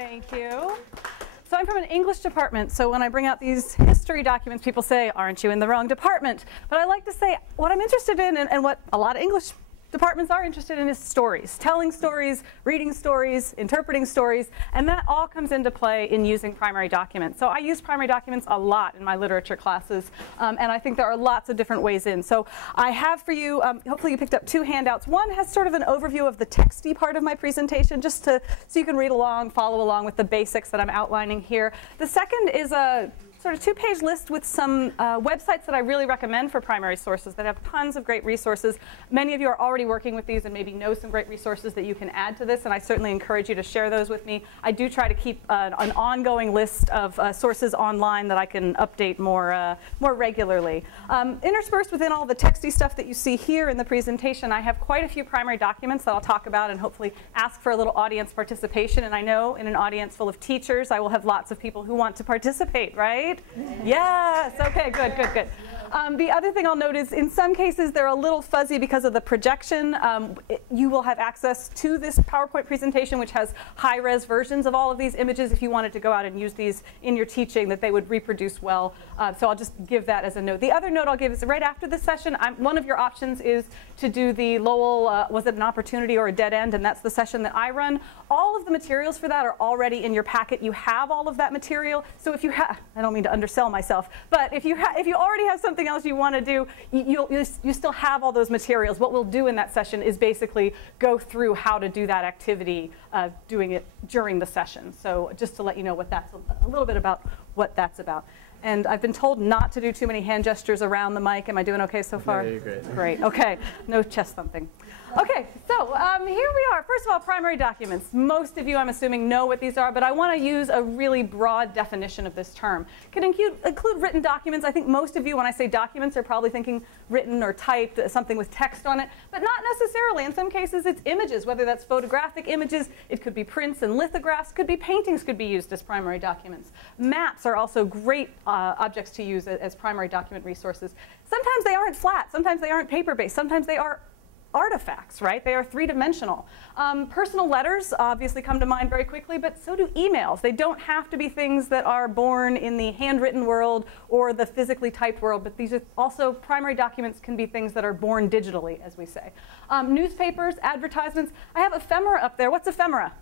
Thank you. So I'm from an English department, so when I bring out these history documents, people say, aren't you in the wrong department? But I like to say what I'm interested in and what a lot of English departments are interested in is stories, telling stories, reading stories, interpreting stories, and that all comes into play in using primary documents. So I use primary documents a lot in my literature classes, and I think there are lots of different ways in. So I have for you, hopefully you picked up 2 handouts. One has sort of an overview of the texty part of my presentation, just so you can read along, follow along with the basics that I'm outlining here. The second is a sort of 2-page list with some websites that I really recommend for primary sources that have tons of great resources. Many of you are already working with these and maybe know some great resources that you can add to this, and I certainly encourage you to share those with me. I do try to keep an ongoing list of sources online that I can update more regularly. Interspersed within all the texty stuff that you see here in the presentation, I have quite a few primary documents that I'll talk about and hopefully ask for a little audience participation. And I know in an audience full of teachers, I will have lots of people who want to participate, right? Yes, okay, good, good, good. The other thing I'll note is in some cases they're a little fuzzy because of the projection. You will have access to this PowerPoint presentation which has high-res versions of all of these images if you wanted to go out and use these in your teaching, that they would reproduce well. So I'll just give that as a note. The other note I'll give is right after this session, one of your options is to do the Lowell, was it an opportunity or a dead end? And that's the session that I run. All of the materials for that are already in your packet. You have all of that material. So if you have, I don't mean to undersell myself, but if you already have something else you want to do, you still have all those materials. What we'll do in that session is basically go through how to do that activity, doing it during the session. So just to let you know what that's a little bit about what that's about. And I've been told not to do too many hand gestures around the mic. Am I doing okay so far? Yeah, you're great. Great, okay. No chest thumping. Okay, so here we are. First of all, primary documents. Most of you, I'm assuming, know what these are, but I want to use a really broad definition of this term. It can include written documents. I think most of you, when I say documents, are probably thinking written or typed, something with text on it, but not necessarily. In some cases, it's images, whether that's photographic images, it could be prints and lithographs, could be paintings, could be used as primary documents. Maps are also great objects to use as primary document resources. Sometimes they aren't flat, sometimes they aren't paper-based, sometimes they are artifacts, right? They are 3-dimensional. Personal letters obviously come to mind very quickly, but so do emails. They don't have to be things that are born in the handwritten world or the physically typed world, but these are also primary documents can be things that are born digitally, as we say. Newspapers, advertisements. I have ephemera up there. What's ephemera?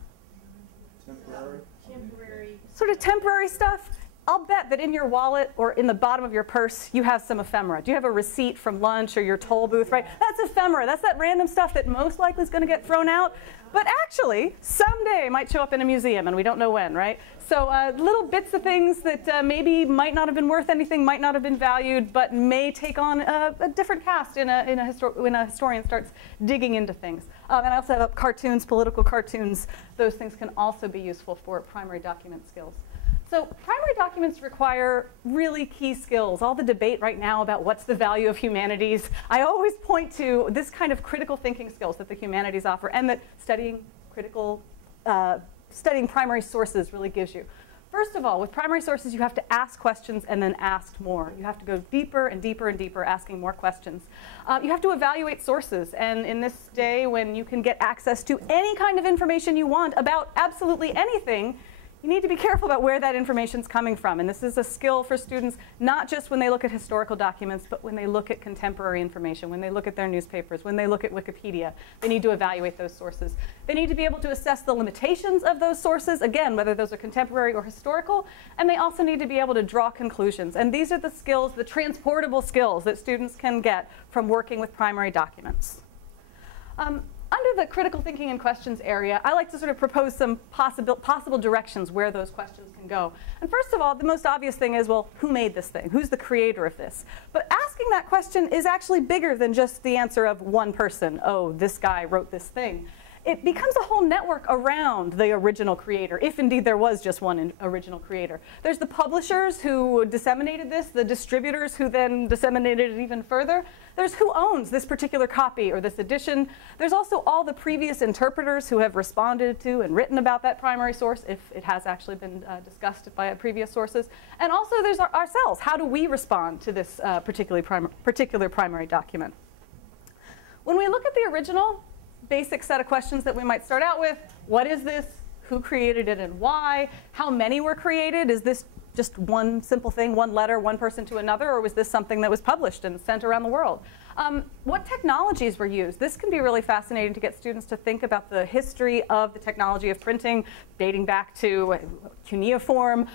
Temporary. Temporary. Sort of temporary stuff. I'll bet that in your wallet or in the bottom of your purse, you have some ephemera. Do you have a receipt from lunch or your toll booth, right? That's ephemera. That's that random stuff that most likely is going to get thrown out. But actually, someday might show up in a museum, and we don't know when, right? So little bits of things that maybe might not have been worth anything, might not have been valued, but may take on a different cast when a historian starts digging into things. And I also have cartoons, political cartoons. Those things can also be useful for primary document skills. So primary documents require really key skills. All the debate right now about what's the value of humanities, I always point to this kind of critical thinking skills that the humanities offer and that studying primary sources really gives you. First of all, with primary sources, you have to ask questions and then ask more. You have to go deeper and deeper and deeper, asking more questions. You have to evaluate sources. And in this day when you can get access to any kind of information you want about absolutely anything, you need to be careful about where that information is coming from. And this is a skill for students, not just when they look at historical documents, but when they look at contemporary information, when they look at their newspapers, when they look at Wikipedia. They need to evaluate those sources. They need to be able to assess the limitations of those sources, again, whether those are contemporary or historical. And they also need to be able to draw conclusions. And these are the skills, the transportable skills that students can get from working with primary documents. Under the critical thinking and questions area, I like to sort of propose some possible directions where those questions can go. And first of all, the most obvious thing is, well, who made this thing? Who's the creator of this? But asking that question is actually bigger than just the answer of one person. Oh, this guy wrote this thing. It becomes a whole network around the original creator, if indeed there was just one original creator. There's the publishers who disseminated this, the distributors who then disseminated it even further. There's who owns this particular copy or this edition. There's also all the previous interpreters who have responded to and written about that primary source, if it has actually been discussed by previous sources. And also there's ourselves. How do we respond to this particular primary document? When we look at the original, basic set of questions that we might start out with: what is this? who created it and why, how many were created, is this just one simple thing, one letter, one person to another, or was this something that was published and sent around the world? What technologies were used? This can be really fascinating to get students to think about the history of the technology of printing, dating back to cuneiform,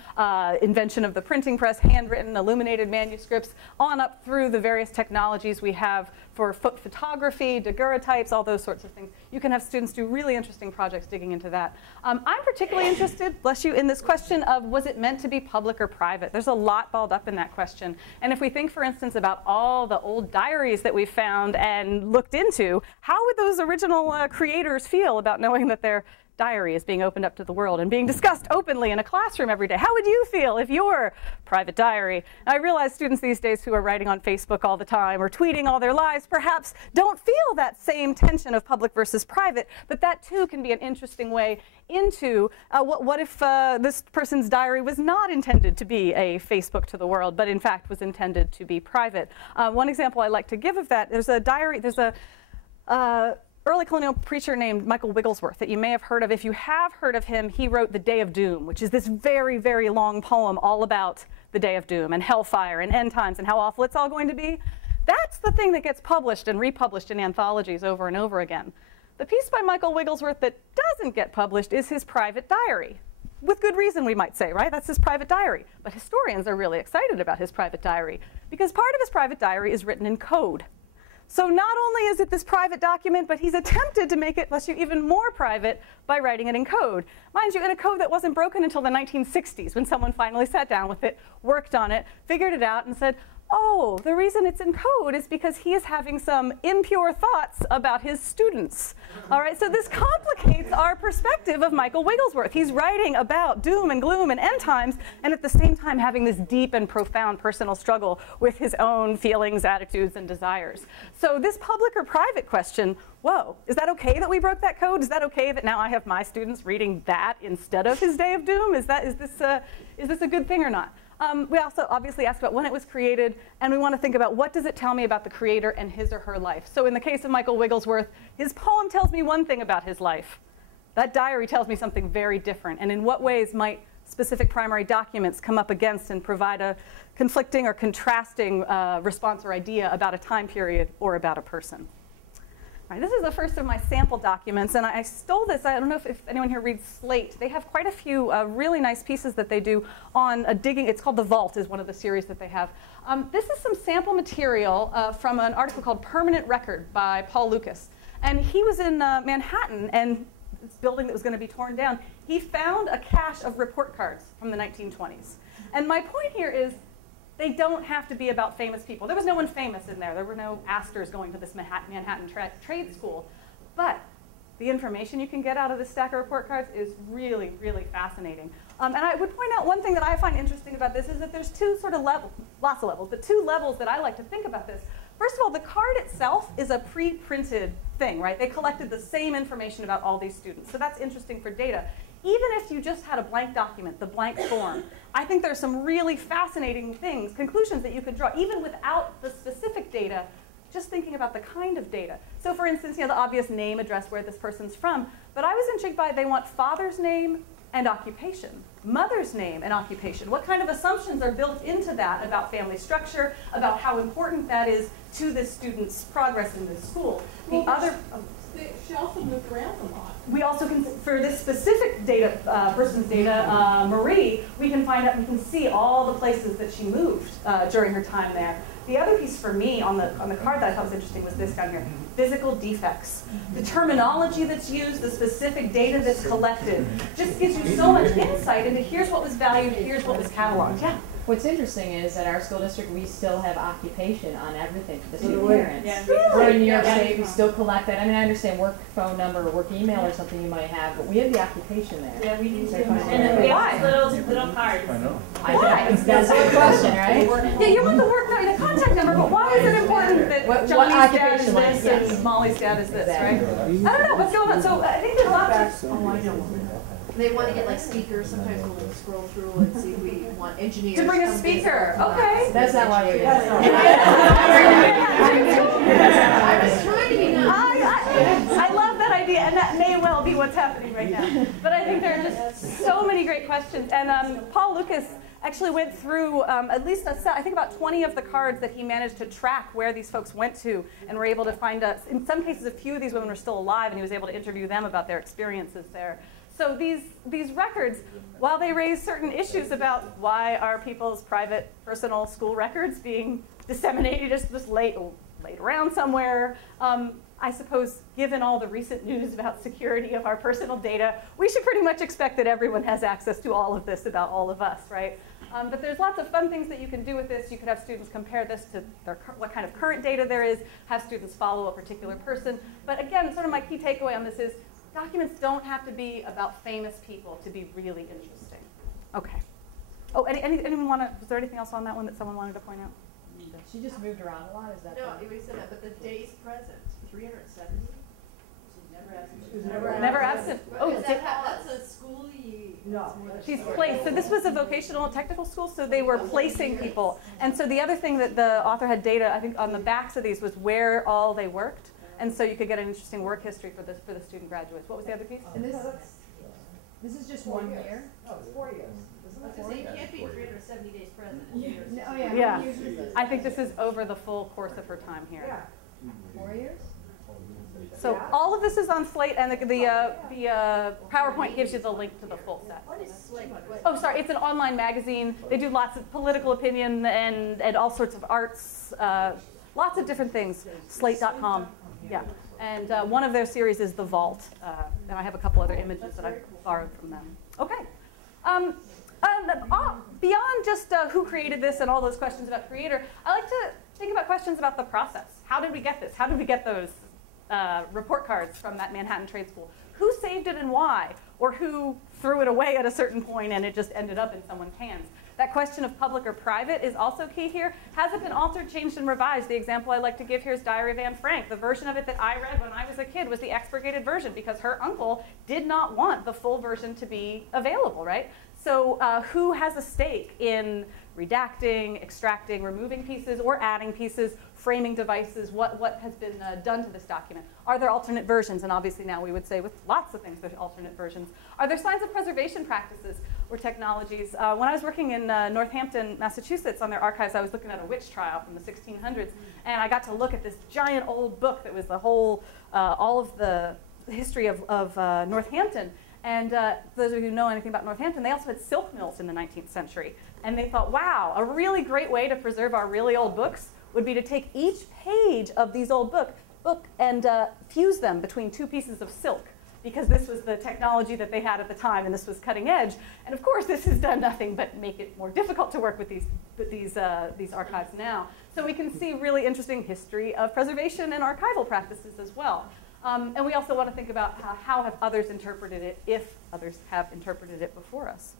invention of the printing press, handwritten, illuminated manuscripts, on up through the various technologies we have for photography, daguerreotypes, all those sorts of things. You can have students do really interesting projects digging into that. I'm particularly interested, bless you, in this question of was it meant to be public or private? There's a lot balled up in that question. And if we think, for instance, about all the old diaries that we found and looked into, how would those original creators feel about knowing that their diary is being opened up to the world and being discussed openly in a classroom every day? How would you feel if your private diary? I realize students these days who are writing on Facebook all the time or tweeting all their lives perhaps don't feel that same tension of public versus private, but that too can be an interesting way into what if this person's diary was not intended to be a Facebook to the world, but in fact was intended to be private. One example I like to give of that, there's a diary, there's a early colonial preacher named Michael Wigglesworth that you may have heard of. If you have heard of him, he wrote The Day of Doom, which is this very, very long poem all about the Day of Doom and hellfire and end times and how awful it's all going to be. That's the thing that gets published and republished in anthologies over and over again. The piece by Michael Wigglesworth that doesn't get published is his private diary. With good reason, we might say, right? That's his private diary. But historians are really excited about his private diary because part of his private diary is written in code. So not only is it this private document, but he's attempted to make it, bless you, even more private by writing it in code. Mind you, in a code that wasn't broken until the 1960s, when someone finally sat down with it, worked on it, figured it out, and said, oh, the reason it's in code is because he is having some impure thoughts about his students. All right, so this complicates our perspective of Michael Wigglesworth. He's writing about doom and gloom and end times, and at the same time having this deep and profound personal struggle with his own feelings, attitudes, and desires. So this public or private question, whoa, is that okay that we broke that code? Is that okay that now I have my students reading that instead of his Day of Doom? Is this a good thing or not? We also obviously ask about when it was created, and we want to think about what does it tell me about the creator and his or her life. So in the case of Michael Wigglesworth, his poem tells me one thing about his life. That diary tells me something very different. And in what ways might specific primary documents come up against and provide a conflicting or contrasting response or idea about a time period or about a person? All right, this is the first of my sample documents, and I stole this. I don't know if anyone here reads Slate. They have quite a few really nice pieces that they do on digging. It's called The Vault, is one of the series that they have. This is some sample material from an article called Permanent Record by Paul Lucas. And he was in Manhattan, and this building that was going to be torn down, he found a cache of report cards from the 1920s. And my point here is, they don't have to be about famous people. There was no one famous in there. There were no Astors going to this Manhattan trade school. But the information you can get out of this stack of report cards is really, really fascinating. And I would point out one thing that I find interesting about this is that there's two sort of levels, lots of levels, but two levels that I like to think about this. First of all, the card itself is a pre-printed thing, right? They collected the same information about all these students. So that's interesting for data. Even if you just had a blank document, the blank form, I think there's some really fascinating things, conclusions that you could draw, even without the specific data, just thinking about the kind of data. So for instance, the obvious name, address, where this person's from, but I was intrigued by they want father's name and occupation, mother's name and occupation. What kind of assumptions are built into that about family structure, about how important that is to this student's progress in this school? She also moved around a lot. We also can, for this specific data, person's data, Marie, we can find out, we can see all the places that she moved during her time there. The other piece for me on the card that I thought was interesting was this down here, physical defects. The terminology that's used, the specific data that's collected, just gives you so much insight into here's what was valued, here's what was cataloged. Yeah. What's interesting is at our school district, we still have occupation on everything for the student parents. Yeah. We're in New York State, we still collect that. I mean, I understand work phone number or work email or something you might have, but we have the occupation there. Yeah, we do too. And then we have little cards. I know. That's a good question, right? Yeah, you want the work number, the contact number, but why is it important that Johnny's dad is this and Molly's dad is this, right? I don't know, what's going on? So I think there's lots of... Oh, I know. They want to get like speakers. Sometimes we'll scroll through and see if we want engineers To bring a come speaker, visit. okay. That's not why you're here. I was trying to be nice. I love that idea and that may well be what's happening right now. But I think there are just so many great questions. And Paul Lucas actually went through at least a set, I think about 20 of the cards that he managed to track where these folks went to, and were able to find us. In some cases, a few of these women were still alive, and he was able to interview them about their experiences there. So these records, while they raise certain issues about why are people's private, personal school records being disseminated, just laid around somewhere, I suppose, given all the recent news about security of our personal data, we should pretty much expect that everyone has access to all of this about all of us, right? But there's lots of fun things that you can do with this. You could have students compare this to what kind of current data there is, have students follow a particular person. But again, sort of my key takeaway on this is documents don't have to be about famous people to be really interesting. Okay. Oh, anyone want to, was there anything else on that one that someone wanted to point out? She just moved around a lot, is that? No, we said that, but the days present, 370? She was never Never absent. Oh, That's a schooly. No. she's placed. So this was a vocational and technical school, so they were placing people. And so the other thing that the author had data, I think, on the backs of these was where all they worked. And so you could get an interesting work history for the student graduates. What was the other piece? And this is just 1 year? No, it's 4 years. I was gonna say, it can't be 370 days present in years. Oh, yeah. Yeah. How many years is this? I think this is over the full course of her time here. Yeah. 4 years? So all of this is on Slate, and the PowerPoint gives you the link to the full set. What is Slate? Oh, sorry, it's an online magazine. They do lots of political opinion and all sorts of arts, lots of different things. Slate.com, yeah. And one of their series is The Vault, and I have a couple other images that I borrowed from them. Okay. Beyond just who created this and all those questions about creator, I like to think about questions about the process. How did we get this? How did we get those report cards from that Manhattan trade school? Who saved it and why? Or who threw it away at a certain point and it just ended up in someone's hands? That question of public or private is also key here. Has it been altered, changed, and revised? The example I like to give here is Diary of Anne Frank. The version of it that I read when I was a kid was the expurgated version because her uncle did not want the full version to be available, right? So who has a stake in redacting, extracting, removing pieces, or adding pieces, framing devices? What has been done to this document? Are there alternate versions? And obviously now we would say with lots of things there's alternate versions. Are there signs of preservation practices or technologies? When I was working in Northampton, Massachusetts on their archives, I was looking at a witch trial from the 1600s, and I got to look at this giant old book that was the whole, all of the history of Northampton. And those of you who know anything about Northampton, they also had silk mills in the 19th century. And they thought, wow, a really great way to preserve our really old books would be to take each page of these old book and fuse them between two pieces of silk, because this was the technology that they had at the time, and this was cutting edge. And of course, this has done nothing but make it more difficult to work with these archives now. So we can see really interesting history of preservation and archival practices as well. And we also want to think about how have others interpreted it, if others have interpreted it before us.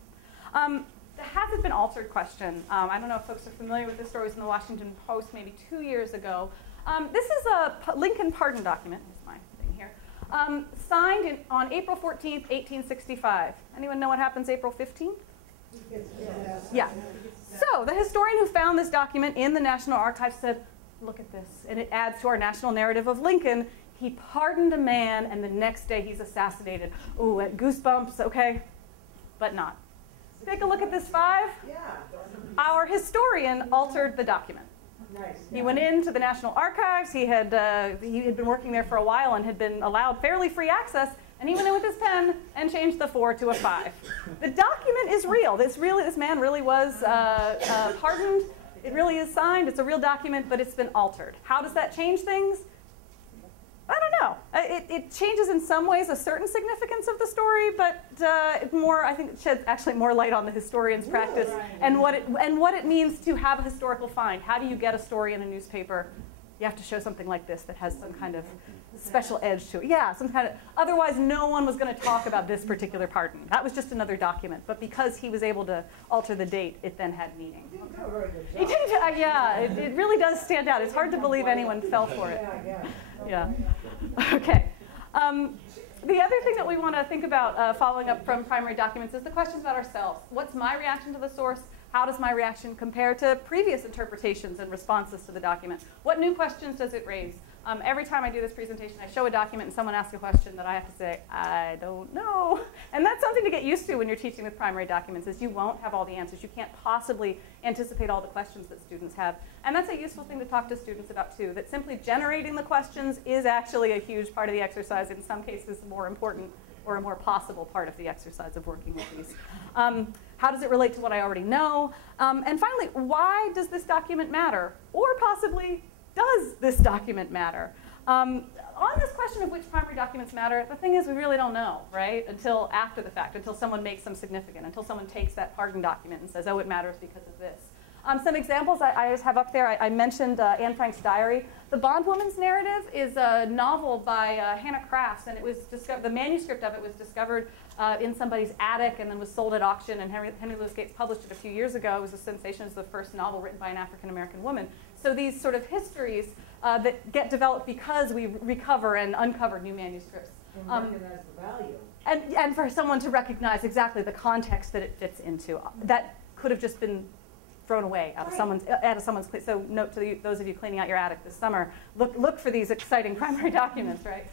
The has it been altered question. I don't know if folks are familiar with this story. It was in the Washington Post maybe 2 years ago. This is a Lincoln pardon document. Here's my thing here. Signed on April 14th, 1865. Anyone know what happens April 15th? Yeah. So the historian who found this document in the National Archives said, look at this. And it adds to our national narrative of Lincoln. He pardoned a man, and the next day he's assassinated. Ooh, goosebumps, okay? But not. Take a look at this 5. Yeah. Our historian altered the document. Nice. He went into the National Archives. He had been working there for a while and had been allowed fairly free access. And he went in with his pen and changed the 4 to a 5. The document is real. This man really was pardoned. It really is signed. It's a real document, but it's been altered. How does that change things? I don't know. It changes in some ways a certain significance of the story, but I think it sheds actually more light on the historian's practice and what it means to have a historical find. How do you get a story in a newspaper? You have to show something like this that has some kind of special edge to it. Yeah, some kind of. Otherwise, no one was going to talk about this particular pardon. That was just another document. But because he was able to alter the date, it then had meaning. He didn't. Yeah, it really does stand out. It's hard to believe anyone fell for it. Yeah. Okay. The other thing that we want to think about following up from primary documents is the questions about ourselves. What's my reaction to the source? How does my reaction compare to previous interpretations and responses to the document? What new questions does it raise? Every time I do this presentation, I show a document and someone asks a question that I have to say, I don't know. And that's something to get used to when you're teaching with primary documents, is you won't have all the answers. You can't possibly anticipate all the questions that students have. And that's a useful thing to talk to students about too, that simply generating the questions is actually a huge part of the exercise, in some cases more important or a more possible part of the exercise of working with these. How does it relate to what I already know? And finally, why does this document matter? Or possibly, does this document matter? On this question of which primary documents matter, the thing is we really don't know, right? Until after the fact, until someone makes them significant, until someone takes that pardon document and says, oh, it matters because of this. Some examples I have up there, I mentioned Anne Frank's diary. The Bondwoman's Narrative is a novel by Hannah Crafts, and it was the manuscript of it was discovered in somebody's attic and then was sold at auction, and Henry Louis Gates published it a few years ago. It was a sensation. It was the first novel written by an African-American woman. So these sort of histories that get developed because we recover and uncover new manuscripts. And recognize the value. And for someone to recognize exactly the context that it fits into. That could have just been thrown away out of someone's place. So note to those of you cleaning out your attic this summer, look for these exciting primary documents, right?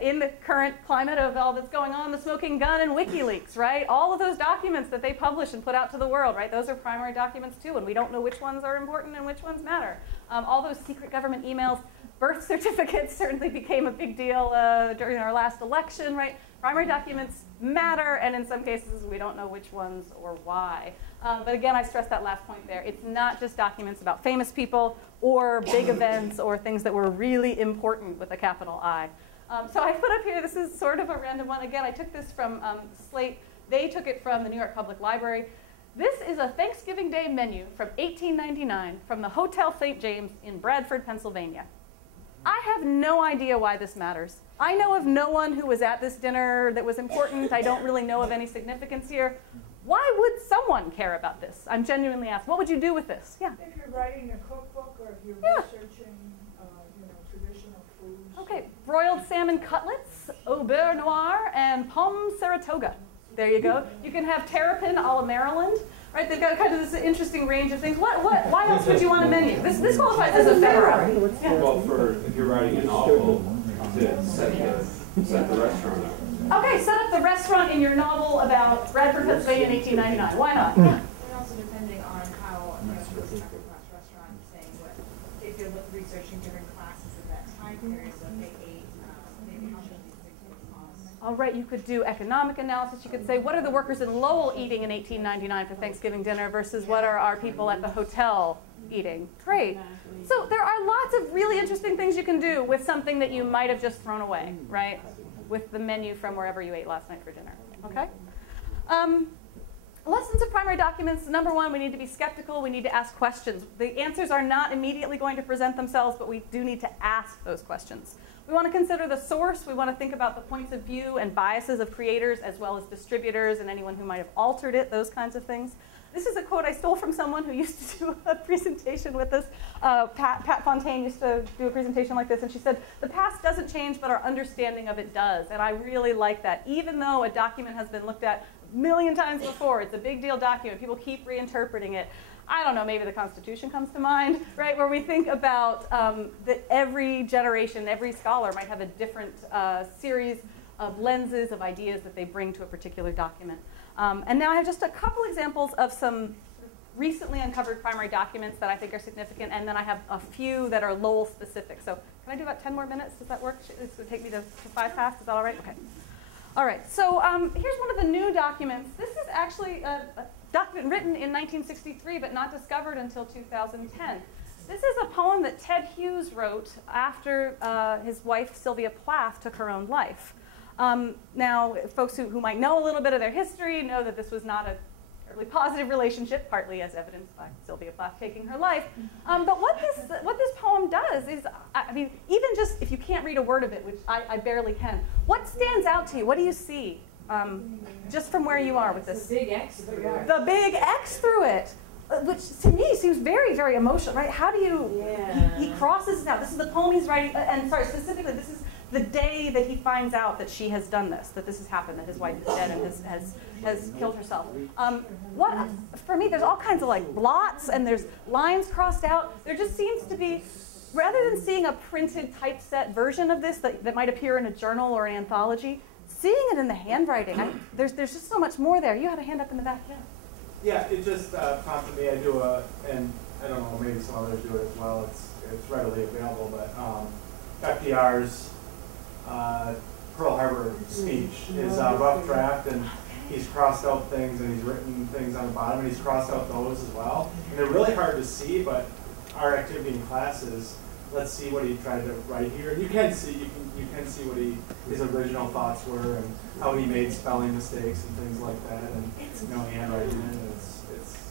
In the current climate of all that's going on, the smoking gun and WikiLeaks, right? All of those documents that they publish and put out to the world, right? Those are primary documents too, and we don't know which ones are important and which ones matter. All those secret government emails, birth certificates certainly became a big deal during our last election, right? Primary documents matter, and in some cases we don't know which ones or why. But again, I stress that last point there. It's not just documents about famous people or big events or things that were really important with a capital I. So I put up here, this is sort of a random one. Again, I took this from Slate. They took it from the New York Public Library. This is a Thanksgiving Day menu from 1899 from the Hotel St. James in Bradford, Pennsylvania. I have no idea why this matters. I know of no one who was at this dinner that was important. I don't really know of any significance here. Why would someone care about this? I'm genuinely asking, what would you do with this? Yeah. If you're writing a cookbook or if you're researching, traditional foods. Okay, broiled salmon cutlets, au beurre noir, and pomme Saratoga. There you go. You can have terrapin a la Maryland. Right, they've got kind of this interesting range of things. Why else would you want a menu? This qualifies as a federal. Yeah. Well, if you're writing a novel, to set the restaurant up. Okay, set up the restaurant in your novel about Bradford, Pennsylvania in 1899. Why not? Yeah. And also depending on how, if it's a class restaurant, saying what, if you're researching different classes at that time period, what they ate, maybe how much these things would cost. All right, you could do economic analysis. You could say, what are the workers in Lowell eating in 1899 for Thanksgiving dinner versus what are our people at the hotel eating? Great. So there are lots of really interesting things you can do with something that you might have just thrown away, right? With the menu from wherever you ate last night for dinner, okay? Lessons of primary documents. Number one, we need to be skeptical. We need to ask questions. The answers are not immediately going to present themselves, but we do need to ask those questions. We want to consider the source. We want to think about the points of view and biases of creators as well as distributors and anyone who might have altered it, those kinds of things. This is a quote I stole from someone who used to do a presentation with us. Pat Fontaine used to do a presentation like this, and she said, the past doesn't change, but our understanding of it does. And I really like that. Even though a document has been looked at a million times before, it's a big deal document, people keep reinterpreting it. I don't know, maybe the Constitution comes to mind, right, where we think about that every generation, every scholar might have a different series of lenses, of ideas that they bring to a particular document. And now I have just a couple examples of some recently uncovered primary documents that I think are significant, and then I have a few that are Lowell specific. So can I do about 10 more minutes? Does that work? It's going to take me to 5 past. Is that all right? Okay. All right. So here's one of the new documents. This is actually a document written in 1963, but not discovered until 2010. This is a poem that Ted Hughes wrote after his wife, Sylvia Plath, took her own life. Now, folks who might know a little bit of their history know that this was not a really positive relationship, partly as evidenced by Sylvia Plath taking her life. But what this poem does is, I mean, even just if you can't read a word of it, which I barely can, what stands out to you? What do you see just from where you are with this? The big X through it. The big X through it. Which to me seems very, very emotional, right? How do you, he crosses it out. This is the poem he's writing, and sorry, specifically, this is the day that he finds out that she has done this, that this has happened, that his wife is dead and has killed herself. For me, there's all kinds of like blots and there's lines crossed out. There just seems to be rather than seeing a printed typeset version of this that might appear in a journal or an anthology, seeing it in the handwriting, there's just so much more there. You had a hand up in the back. Yeah. Yeah, it just prompted me. I do and I don't know, maybe some others do it as well. It's readily available, but FDR's Pearl Harbor speech is a rough draft, and he's crossed out things and he's written things on the bottom, and he's crossed out those as well. And they're really hard to see, but our activity in class is, let's see what he tried to write here. And you can see what his original thoughts were and how he made spelling mistakes and things like that, and handwriting it.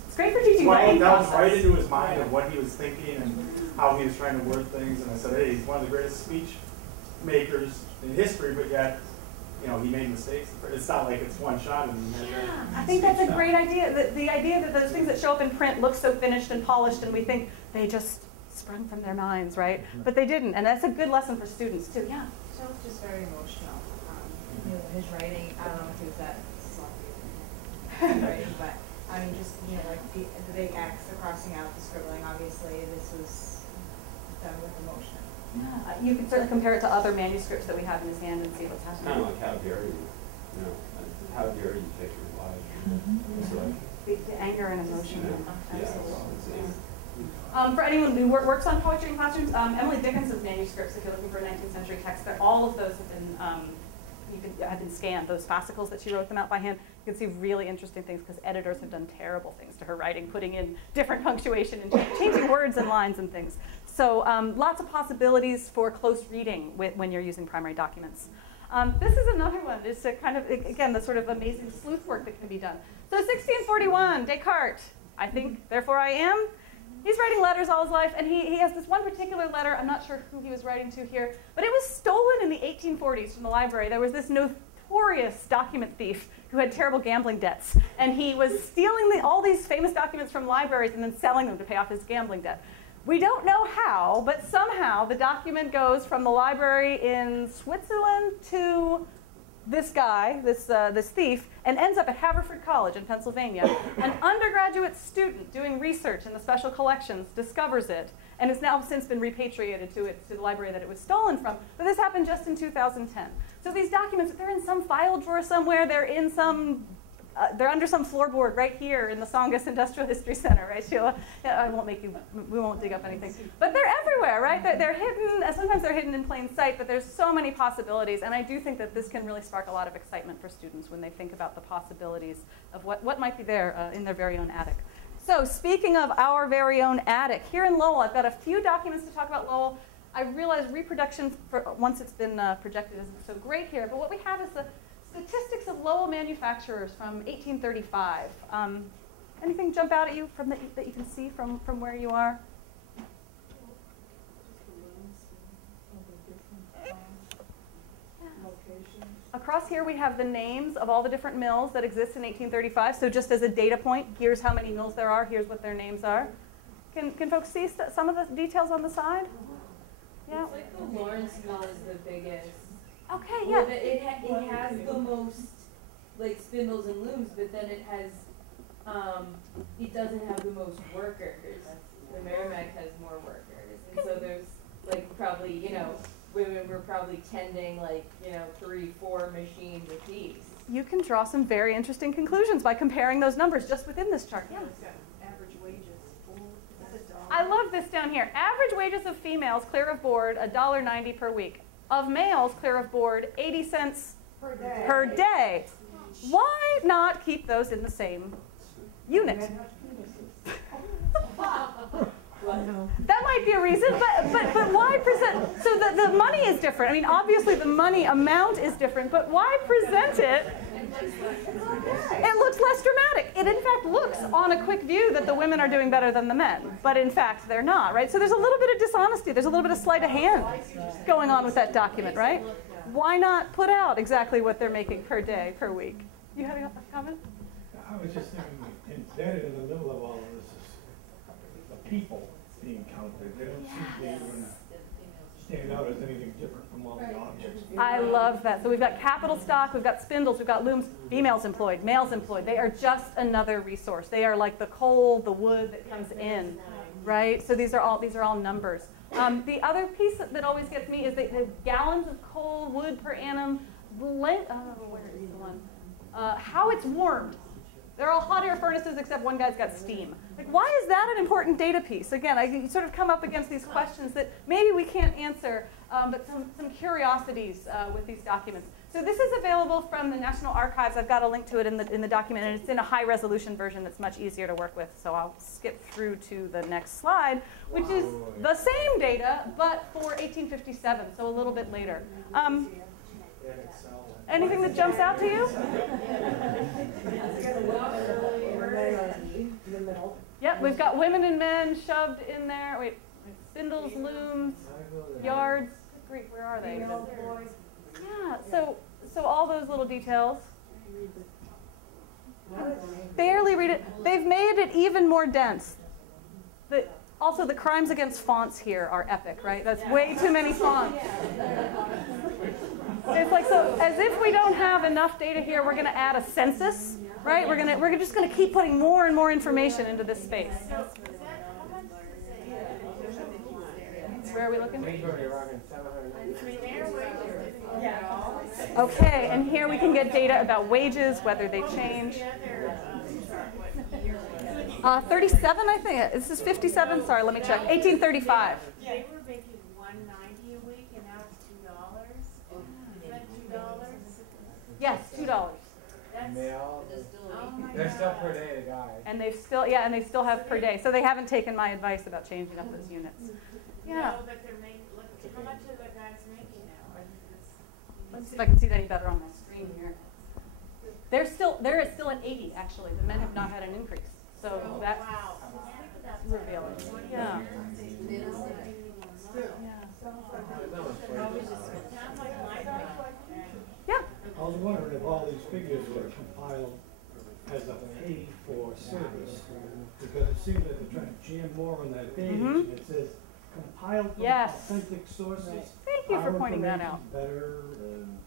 It's great for teaching writing. writing That was process. right into his mind of what he was thinking and how he was trying to word things. And I said, hey, he's one of the greatest speech makers in history, but yet, he made mistakes. It's not like it's one shot. I think that's a great idea. The idea that those things that show up in print look so finished and polished, and we think they just sprung from their minds, right? But they didn't, and that's a good lesson for students too. Yeah. So it's just very emotional. His writing, I don't know if he was that sloppy writing, but I mean, just like the big X, the crossing out, the scribbling. Obviously, this was done with emotion. Yeah, you can certainly compare it to other manuscripts that we have in his hand and see what's It's happening. kind of like how dare you, how dare you take your life. It's like, The anger and emotion. yeah, Absolutely. For anyone who works on poetry in classrooms, Emily Dickinson's manuscripts, if you're looking for a 19th century text, all of those have been have been scanned. Those fascicles that she wrote them out by hand, you can see really interesting things because editors have done terrible things to her writing, putting in different punctuation and changing words and lines and things. So lots of possibilities for close reading when you're using primary documents. This is another one. It's a kind of, again, the sort of amazing sleuth work that can be done. So 1641, Descartes, I think, therefore I am. He's writing letters all his life, and he has this one particular letter. I'm not sure who he was writing to here, but it was stolen in the 1840s from the library. There was this notorious document thief who had terrible gambling debts, and he was stealing all these famous documents from libraries and then selling them to pay off his gambling debt. We don't know how, but somehow the document goes from the library in Switzerland to this guy, this thief, and ends up at Haverford College in Pennsylvania. An undergraduate student doing research in the special collections discovers it, and it's now since been repatriated to the library that it was stolen from. But this happened just in 2010. So these documents, they're in some file drawer somewhere. They're in some. They're under some floorboard right here in the Tsongas Industrial History Center, right, Sheila? Yeah, we won't dig up anything. But they're everywhere, right? They're hidden. Sometimes they're hidden in plain sight, but there's so many possibilities. And I do think that this can really spark a lot of excitement for students when they think about the possibilities of what might be there in their very own attic. So speaking of our very own attic, here in Lowell, I've got a few documents to talk about Lowell. I realize reproduction, once it's been projected, isn't so great here. But what we have is the statistics of Lowell manufacturers from 1835. Anything jump out at you that you can see from where you are? Across here we have the names of all the different mills that exist in 1835. So just as a data point, here's how many mills there are. Here's what their names are. Can folks see some of the details on the side? Yeah. It's like the Lawrence mill is the biggest. Okay, Well, yeah. it has the most like spindles and looms, but then it has it doesn't have the most workers. The Merrimack has more workers, and so there's like probably women were probably tending 3-4 machines a piece. You can draw some very interesting conclusions by comparing those numbers just within this chart. Yeah. Average wages. I love this down here. Average wages of females clear of board, $1.90 per week. Of males clear of board, 80 cents per day. Why not keep those in the same unit? That might be a reason, but why present? So the money is different. I mean, obviously the money amount is different, but why present it? It looks less dramatic. It in fact looks on a quick view that the women are doing better than the men, but in fact they're not, right? So there's a little bit of dishonesty. There's a little bit of sleight of hand going on with that document, right? Why not put out exactly what they're making per day, per week? You have a comment? I was just thinking, embedded in the middle of all of this is the people being counted. They don't seem to be able to stand out as anything different from all the objects. I love that. So we've got capital stock, we've got spindles, we've got looms, females employed, males employed. They are just another resource. They are like the coal, the wood that comes in, right? So these are all numbers. The other piece that always gets me is the gallons of coal, wood per annum, where is the one? How it's warmed. They're all hot air furnaces except one guy's got steam. Like, why is that an important data piece? Again, I sort of come up against these questions that maybe we can't answer, but some curiosities with these documents. So this is available from the National Archives. I've got a link to it in the document, and it's in a high resolution version that's much easier to work with. So I'll skip through to the next slide, which is the same data, but for 1857, so a little bit later. Anything that jumps out to you? Yep, we've got women and men shoved in there. Wait, spindles, looms, yards. Great, where are they? Yeah, so all those little details. Barely read it. They've made it even more dense. Also, the crimes against fonts here are epic, right? That's way too many fonts. It's like, so as if we don't have enough data here, we're going to add a census, right? We're just going to keep putting more and more information into this space. Where are we looking? Okay, and here we can get data about wages, whether they change. 37, I think. This is 57. Sorry, let me check. 1835. They were making $1.90 a week, and now it's $2. Is that $2? Yes, $2. They're still per day, the guy. And they still have per day. So they haven't taken my advice about changing up those units. Yeah. No, but they're making. Look, how much are the guys making now? Let's see if I can see that any better on my screen here. They're still at 80 actually. The men have not had an increase. So that's revealing. Yeah. Yeah. I was wondering if all these figures were compiled as a pay for service, because it seems like they're trying to jam more on that page, and it says compiled from authentic sources. Thank you for pointing that out. Better than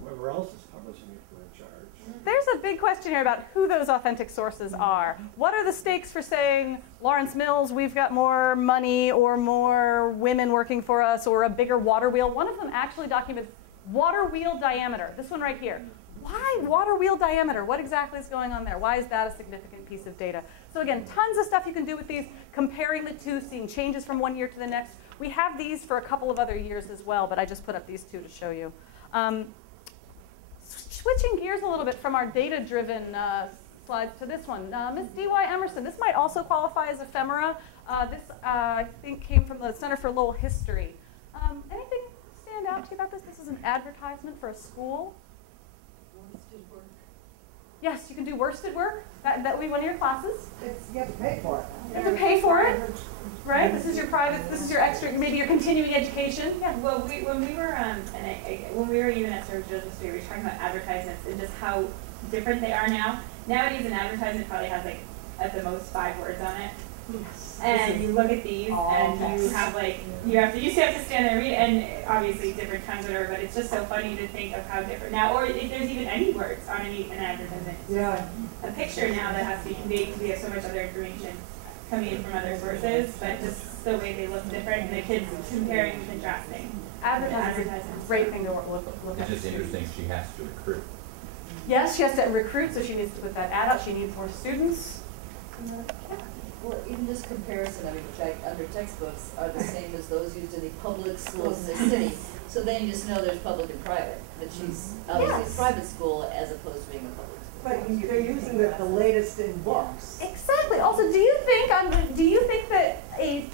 whoever else is publishing it for a charge. There's a big question here about who those authentic sources are. What are the stakes for saying, Lawrence Mills, we've got more money or more women working for us or a bigger water wheel? One of them actually documents water wheel diameter. This one right here. Why water wheel diameter? What exactly is going on there? Why is that a significant piece of data? So again, tons of stuff you can do with these, comparing the two, seeing changes from one year to the next. We have these for a couple of other years as well, but I just put up these two to show you. Switching gears a little bit from our data-driven slides to this one. Ms. D.Y. Emerson, this might also qualify as ephemera. This, I think, came from the Center for Lowell History. Anything stand out to you about this? This is an advertisement for a school. Worsted work. Yes, you can do worsted work. That will be one of your classes. You have to pay for it. You have to pay for it, right? This is your private, this is your extra, maybe your continuing education. Yeah. Well, when we were even at Sir Joseph's, we were talking about advertisements and just how different they are now. Nowadays, an advertisement probably has like at the most 5 words on it. Yes. And you look at these, and you have like you used to have to stand there and read, and obviously different times, whatever. But it's just so funny to think of how different now, or if there's even any words on an advertisement. Yeah. A picture now that has to be conveyed because we have so much other information coming in from other sources, but just the way they look different, and the kids comparing and contrasting. Advertisements, great thing to look at. It's just interesting. She has to recruit. Yes, she has to recruit, so she needs to put that ad out. She needs more students. Well, even just comparison, I mean, which under textbooks are the same as those used in the public schools in the city. So then you just know there's public and private, that she's obviously a private school as opposed to being a public school. But they're using the latest in books. Exactly. Also, do you think that a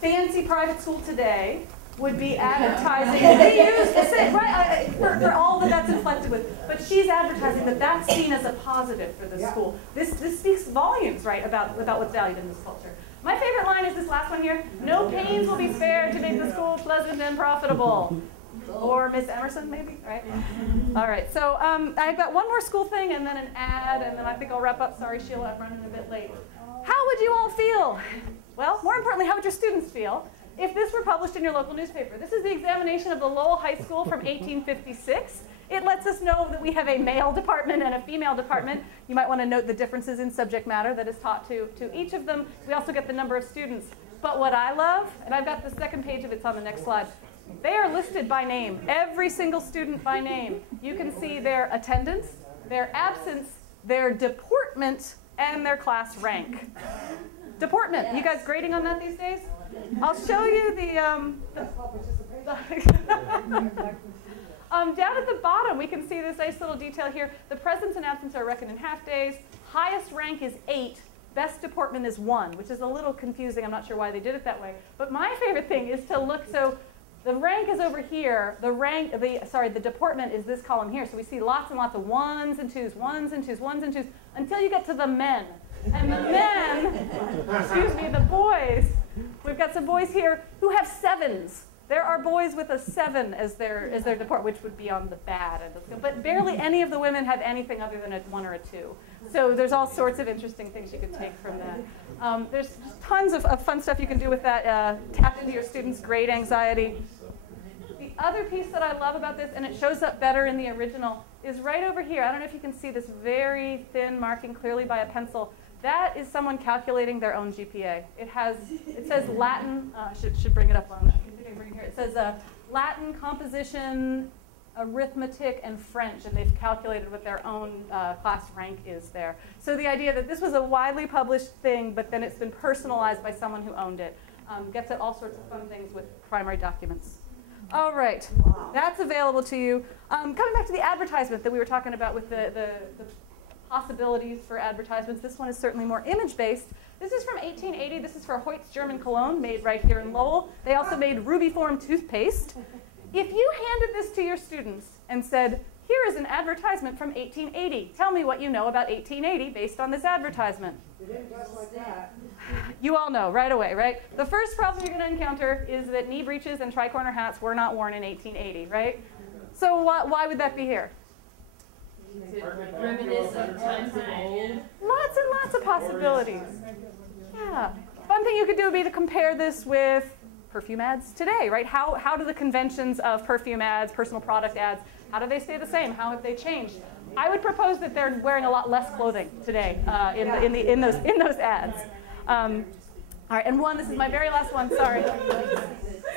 fancy private school today would be advertising? They use the same, right, for all that's inflected with. But she's advertising that that's seen as a positive for the school. This speaks volumes, right, about what's valued in this culture. My favorite line is this last one here. No pains will be spared to make the school pleasant and profitable. Or Miss Emerson, maybe, right? All right, so I've got one more school thing and then an ad, and then I think I'll wrap up. Sorry, Sheila, I'm running a bit late. How would you all feel? Well, more importantly, how would your students feel if this were published in your local newspaper? This is the examination of the Lowell High School from 1856. It lets us know that we have a male department and a female department. You might want to note the differences in subject matter that is taught to each of them. We also get the number of students. But what I love, and I've got the second page of it's on the next slide, they are listed by name, every single student by name. You can see their attendance, their absence, their deportment, and their class rank. Deportment, you guys grading on that these days? I'll show you down at the bottom, we can see this nice little detail here. The presence and absence are reckoned in half days. Highest rank is 8. Best deportment is 1, which is a little confusing. I'm not sure why they did it that way. But my favorite thing is to look, so the rank is over here. The deportment is this column here. So we see lots and lots of 1s and 2s, 1s and 2s, 1s and 2s, until you get to the men. And the men, excuse me, the boys, we've got some boys here who have 7s. There are boys with a 7 as their deportment, which would be on the bad end of the scale. But barely any of the women have anything other than a 1 or a 2. So there's all sorts of interesting things you could take from that. There's just tons of fun stuff you can do with that. Tap into your students' grade anxiety. The other piece that I love about this, and it shows up better in the original, is right over here. I don't know if you can see this very thin marking clearly by a pencil. That is someone calculating their own GPA. It says Latin. Should bring it up on. Continuing bring it here. It says Latin, composition, arithmetic, and French, and they've calculated what their own class rank is there. So the idea that this was a widely published thing, but then it's been personalized by someone who owned it, gets at all sorts of fun things with primary documents. All right, that's available to you. Coming back to the advertisement that we were talking about with the possibilities for advertisements, this one is certainly more image-based. This is from 1880. This is for Hoyt's German Cologne, made right here in Lowell. They also made Rubiform toothpaste. If you handed this to your students and said, here is an advertisement from 1880. Tell me what you know about 1880 based on this advertisement. It didn't dress like that. You all know right away, right? The first problem you're going to encounter is that knee breeches and tri-corner hats were not worn in 1880, right? So why would that be here? Reminisce of times of old. Lots and lots of possibilities. Yeah. Fun thing you could do would be to compare this with perfume ads today, right? How do the conventions of perfume ads, personal product ads, how do they stay the same? How have they changed? I would propose that they're wearing a lot less clothing today in those ads. All right, and this is my very last one, sorry.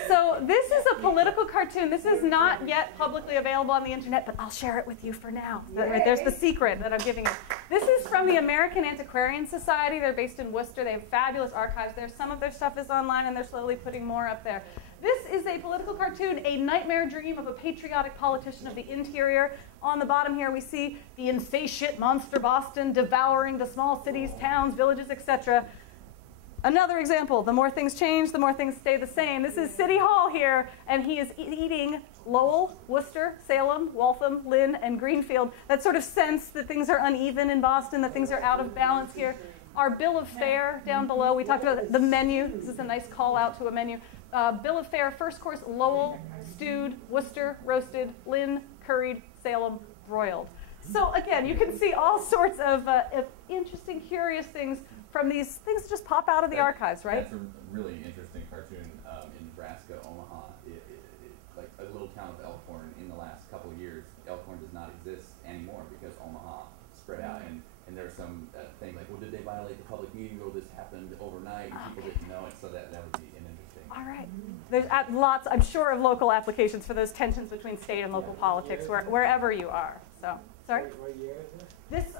So this is a political cartoon. This is not yet publicly available on the internet, but I'll share it with you for now. There's the secret that I'm giving you. This is from the American Antiquarian Society. They're based in Worcester. They have fabulous archives there. Some of their stuff is online, and they're slowly putting more up there. This is a political cartoon, a nightmare dream of a patriotic politician of the interior. On the bottom here, we see the insatiate monster Boston devouring the small cities, towns, villages, etc. Another example, the more things change, the more things stay the same. This is City Hall here, and he is eating Lowell, Worcester, Salem, Waltham, Lynn, and Greenfield. That sort of sense that things are uneven in Boston, that things are out of balance here. Our bill of fare down below, we talked about the menu. This is a nice call out to a menu. Bill of fare, first course, Lowell, stewed, Worcester, roasted, Lynn, curried, Salem, broiled. So again, you can see all sorts of interesting, curious things from these things that just pop out of the archives, right? That's a really interesting cartoon in Nebraska, Omaha. Like a little town of Elkhorn in the last couple of years, Elkhorn does not exist anymore because Omaha spread out. And there's some thing like, well, did they violate the public meeting rule? This happened overnight and people didn't know it, so that would be an interesting. All right. There's lots, I'm sure, of local applications for those tensions between state and local politics wherever you are. So, sorry? What year is it?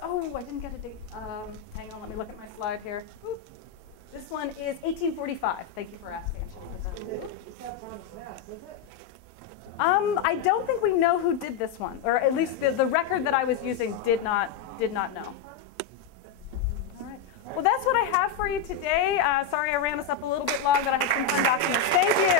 I didn't get a date. Hang on, let me look at my slide here. Oop. This one is 1845. Thank you for asking. I don't think we know who did this one, or at least the record that I was using did not know. All right. Well, that's what I have for you today. Sorry I ran this up a little bit long, but I had some fun documents. Thank you.